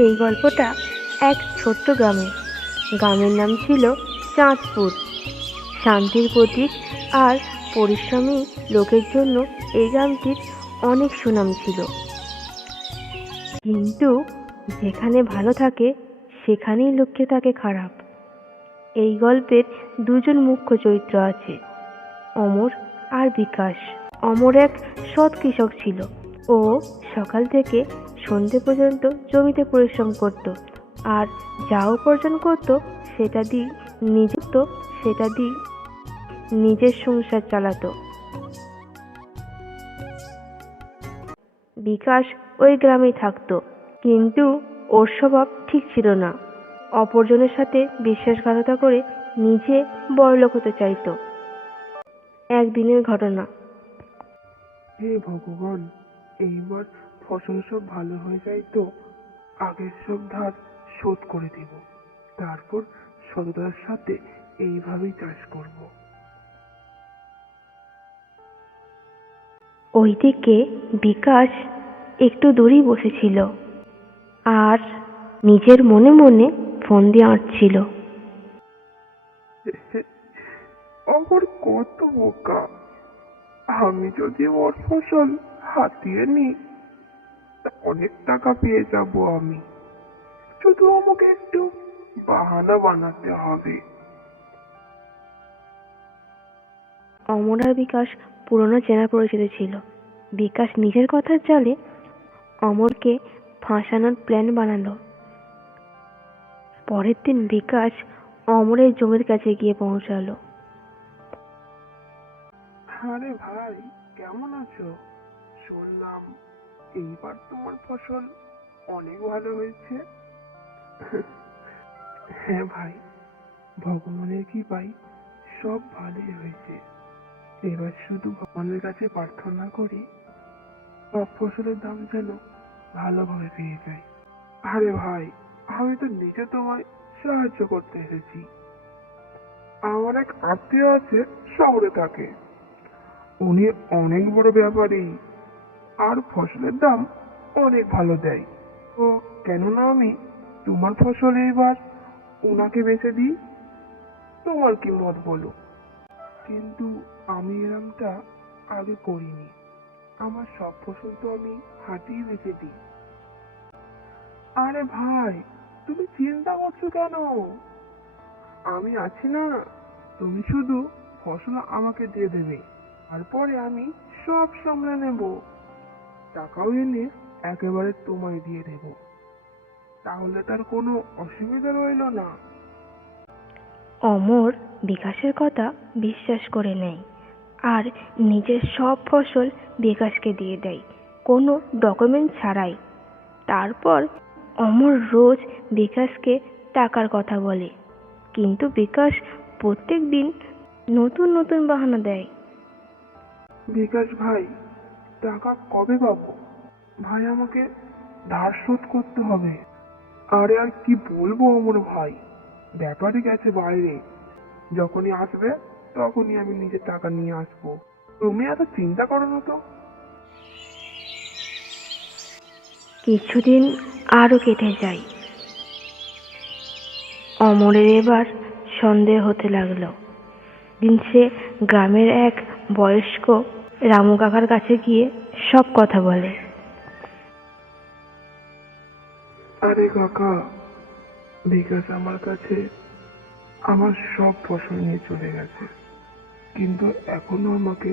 এই গল্পটা এক ছোট্ট গ্রামের নাম ছিল চাঁদপুর। শান্তির প্রতীক আর পরিশ্রমী লোকের জন্য এই গ্রামটির অনেক সুনাম ছিল। কিন্তু যেখানে ভালো থাকে সেখানেই লক্ষ্যে থাকে খারাপ। এই গল্পের দুজন মুখ্য চরিত্র আছে, অমর আর বিকাশ। অমর এক সৎ কৃষক ছিল। ও সকাল থেকে সন্ধে পর্যন্ত জমিতে পরিশ্রম করত, আর যা উপার্জন করত সেটা দিয়ে নিজের সংসার চালাতো। বিকাশ ওই গ্রামেই থাকতো, কিন্তু ওর স্বভাব ঠিক ছিল না। অপরজনের সাথে বিশ্বাসঘাতকতা করে নিজে বড়লোক হতে চাইতো। একদিনের ঘটনা। হে ভগবান, এইবার ফসল সব ভালো হয়ে যায় তো আগের সব ধার শোধ করে দিব, তারপর সততার সাথে এইভাবেই চাষ করব। ওইদিকে বিকাশ একটু দূরেই বসেছিল আর নিজের মনে মনে ফোন দিয়ে আঁটছিল। অমর কত বোকা! আমি যদি ওর ফসল হাতিয়ে নিই অনেক টাকা পেয়ে যাব আমি। শুধু আমাকে একটু বাহানা বানাতে হবে। অমর আর বিকাশ পুরনো চেনা পরিচিত ছিল। বিকাশ নিজের কথার চালে অমরকে ফাঁসানোর প্ল্যান বানালো। পরের দিন বিকাশ অমরের জমির কাছে গিয়ে পৌঁছালো। আরে ভাই, কেমন আছো? শুনলাম এইবার তোমার ফসল অনেক ভালো হয়েছে। হ্যাঁ ভাই, ভগবানের কৃপায় সব ভালোই হয়েছে। এবার শুধু ভগবানের কাছে প্রার্থনা করি সব ফসলের দাম যেন ভালোভাবে পেয়ে যায়। আরে ভাই, আমি তো নিজে তোমায় সাহায্য করতে এসেছি। আমার এক আত্মীয় আছে, শহরে থাকে। উনি অনেক বড় ব্যাপারী আর ফসলের দাম অনেক ভালো দেয়। তো কেননা আমি তোমার ফসল এইবার ওনাকে বেচে দিই? তোমার কি মত বলো? কিন্তু আমি এরমটা আগে করিনি। আমার সব ফসল তো আমি হাটেই বেচে দিই। আরে ভাই, তুমি চিন্তা করছো কেন? আমি আছি না, তুমি শুধু ফসল আমাকে দিয়ে দেবে, তারপরে আমি সব সামলে নেব। টাকাও এনে একেবারে তোমায় দিয়ে দেব, তাহলে তার কোনো অসুবিধা রইল না। অমর বিকাশের কথা বিশ্বাস করে নেয় আর নিজের সব ফসল বিকাশকে দিয়ে দেয়, কোনো ডকুমেন্ট ছাড়াই। তারপর অমর রোজ বিকাশকে টাকার কথা বলে, কিন্তু বিকাশ প্রত্যেক দিন নতুন নতুন বাহানা দেয়। বিকাশ ভাই, টাকা কবে পাবো? ভাই, আমাকে ধার শোধ করতে হবে। আরে আর কি বলবো অমর ভাই, ব্যাপারই গেছে বাইরে। যখনই আসবে তখনই আমি নিজের টাকা নিয়ে আসবো। তুমি এত চিন্তা করো না তো। কিছুদিন আরো কেটে যায়। অমরের এবার সন্দেহ হতে লাগলো। দিন সে গ্রামের এক বয়স্ক রামু কাকার কাছে গিয়ে সব কথা বলে। আরে কাকা, বিকাশ আমার কাছে আমার সব ফসল নিয়ে চলে গেছে, কিন্তু এখনো আমাকে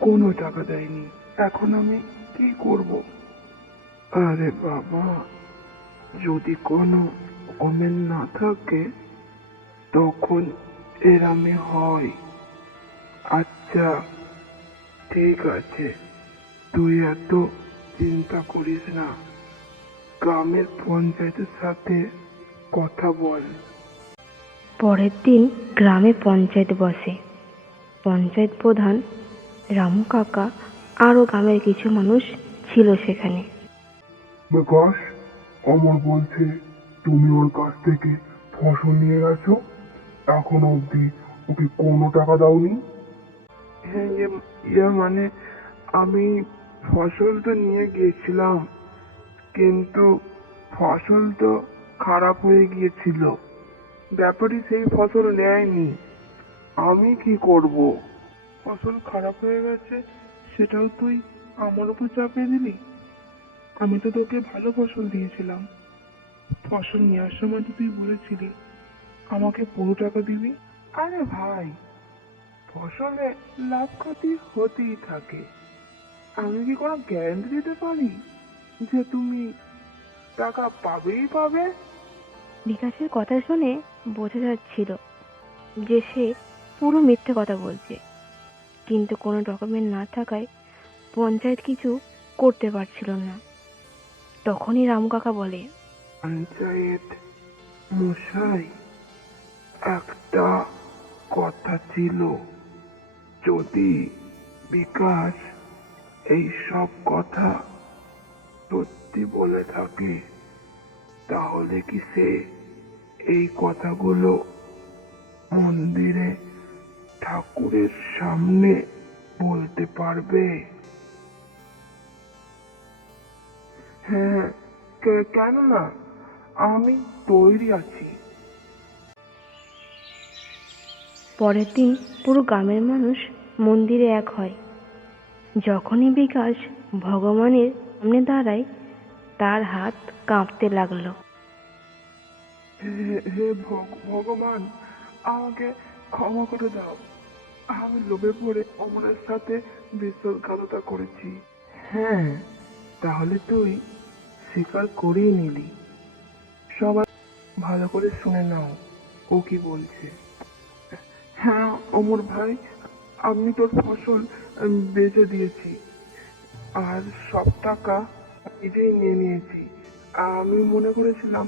কোনো টাকা দেয়নি। এখন আমি কি করব? আরে বাবা, যদি কোনো কমেন্ট না থাকে তখন এরামে হয়। আচ্ছা, ঠিক আছে, তুই এত চিন্তা করিস না। গ্রামের পঞ্চায়েতের সাথে কথা বল। পরের দিন গ্রামে পঞ্চায়েত বসে। পঞ্চায়েত প্রধান রামু কাকা আরও গ্রামের কিছু মানুষ ছিল সেখানে। বিকাশ, অমর বলছে তুমি ওর কাছ থেকে ফসল নিয়ে গেছো, এখন অবধি ওকে কোনো টাকা দাওনি। হ্যাঁ, মানে আমি ফসল তো নিয়ে গিয়েছিলাম, কিন্তু ফসল তো খারাপ হয়ে গিয়েছিল, ব্যাপারী সেই ফসল নেয়নি। আমি কি করব? ফসল খারাপ হয়ে গেছে, সেটাও তুই আমার উপর চাপিয়ে দিলি। আমি তো তোকে ভালো ফসল দিয়েছিলাম। ফসল নেওয়ার সময় তো তুই বলেছিলি আমাকে পুরো টাকা দিবি। আরে ভাই, ফসলে লাভ ক্ষতি হতেই থাকে। আমি কি কোনো গ্যারান্টি দিতে পারি যে তুমি টাকা পাবেই পাবে? বিকাশের কথা শুনে বোঝা যাচ্ছিল যে সে পুরো মিথ্যে কথা বলছে, কিন্তু কোনো ডকুমেন্ট না থাকায় পঞ্চায়েত কিছু করতে পারছিল না। তখনই রামু কাকা বলে, পঞ্চায়েত মশাই, একটা কথা ছিল। যদি বিকাশ এই সব কথা সত্যি বলে থাকে, তাহলে কি সে এই কথাগুলো মন্দিরে ঠাকুরের সামনে বলতে পারবে? হ্যাঁ, কেন না, আমি তৈরি আছি। পরের দিন পুরো গ্রামের মানুষ মন্দিরে এক হয়। যখনই বিকাশ ভগবানের সামনে দাঁড়ায়, তার হাত কাঁপতে লাগলো। হে হে ভগবান, আমাকে ক্ষমা করে দাও। আমি লোভে পড়ে অমরের সাথে বিশ্বাসঘাতকতা করেছি। হ্যাঁ, তাহলে তুই স্বীকার করেই নিলি। সবাই ভালো করে শুনে নাও, ও কি বলছে। হ্যাঁ অমর ভাই, আমি তোর ফসল বেচে দিয়েছি, আর সব টাকা নিজেই নিয়ে নিয়েছি। আমি মনে করেছিলাম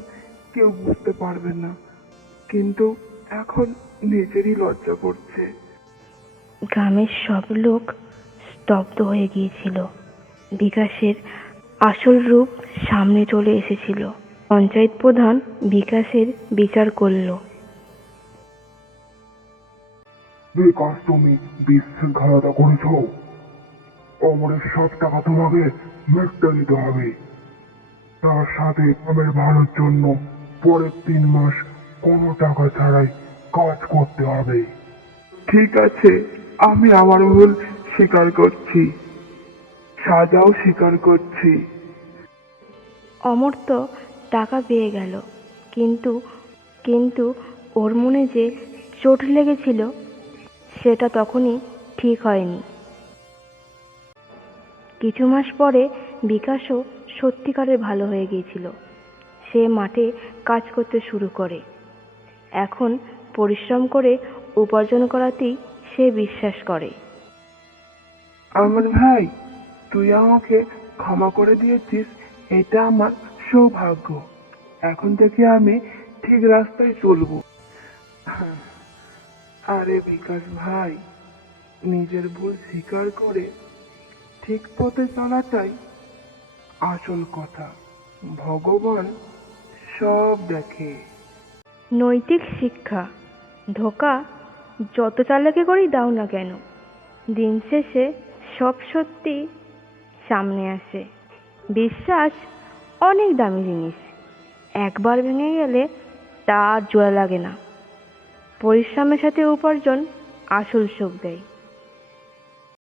কেউ বুঝতে পারবে না, কিন্তু এখন নিজেরই লজ্জা করছে। গ্রামের সব লোক স্তব্ধ হয়ে গিয়েছিল। বিকাশের আসল রূপ সামনে চলে এসেছিল। পঞ্চায়েত প্রধান বিকাশের বিচার করলো। বিকাশ, তুমি বিশ্বাসঘাতকতা করেছো। অমরের সব টাকা তোমাকে মিটতে দিতে হবে। তার সাথে গ্রামের ভালোর জন্য পরের 3 মাস কোনো টাকা ছাড়াই কাজ করতে হবে। ঠিক আছে, আমি আমার ভুল স্বীকার করছি, সাজাও স্বীকার করছি। অমর তো টাকা পেয়ে গেল, কিন্তু কিন্তু ওর মনে যে চোট লেগেছিল সেটা তখনই ঠিক হয়নি। কিছু মাস পরে বিকাশও সত্যিকারের ভালো হয়ে গিয়েছিল। সে মাঠে কাজ করতে শুরু করে। এখন পরিশ্রম করে উপার্জন করাতেই সে বিশ্বাস করে। আমার ভাই, তুই আমাকে ক্ষমা করে দিয়েছিস, এটা আমার সৌভাগ্য। এখন থেকে আমি ঠিক রাস্তায় চলবো। আরে বিকাশ ভাই, নিজের ভুল স্বীকার করে ঠিক পথে চলাটাই আসল কথা। ভগবান সব দেখে। নৈতিক শিক্ষা: ধোঁকা যত চালাকি করেই দাও না কেন, দিন শেষে সব সত্যি সামনে আসে। বিশ্বাস অনেক দামি জিনিস, একবার ভেঙে গেলে তা আর জোড়া লাগে না। পরিশ্রমের সাথে উপার্জন আসল সুখ দেয়।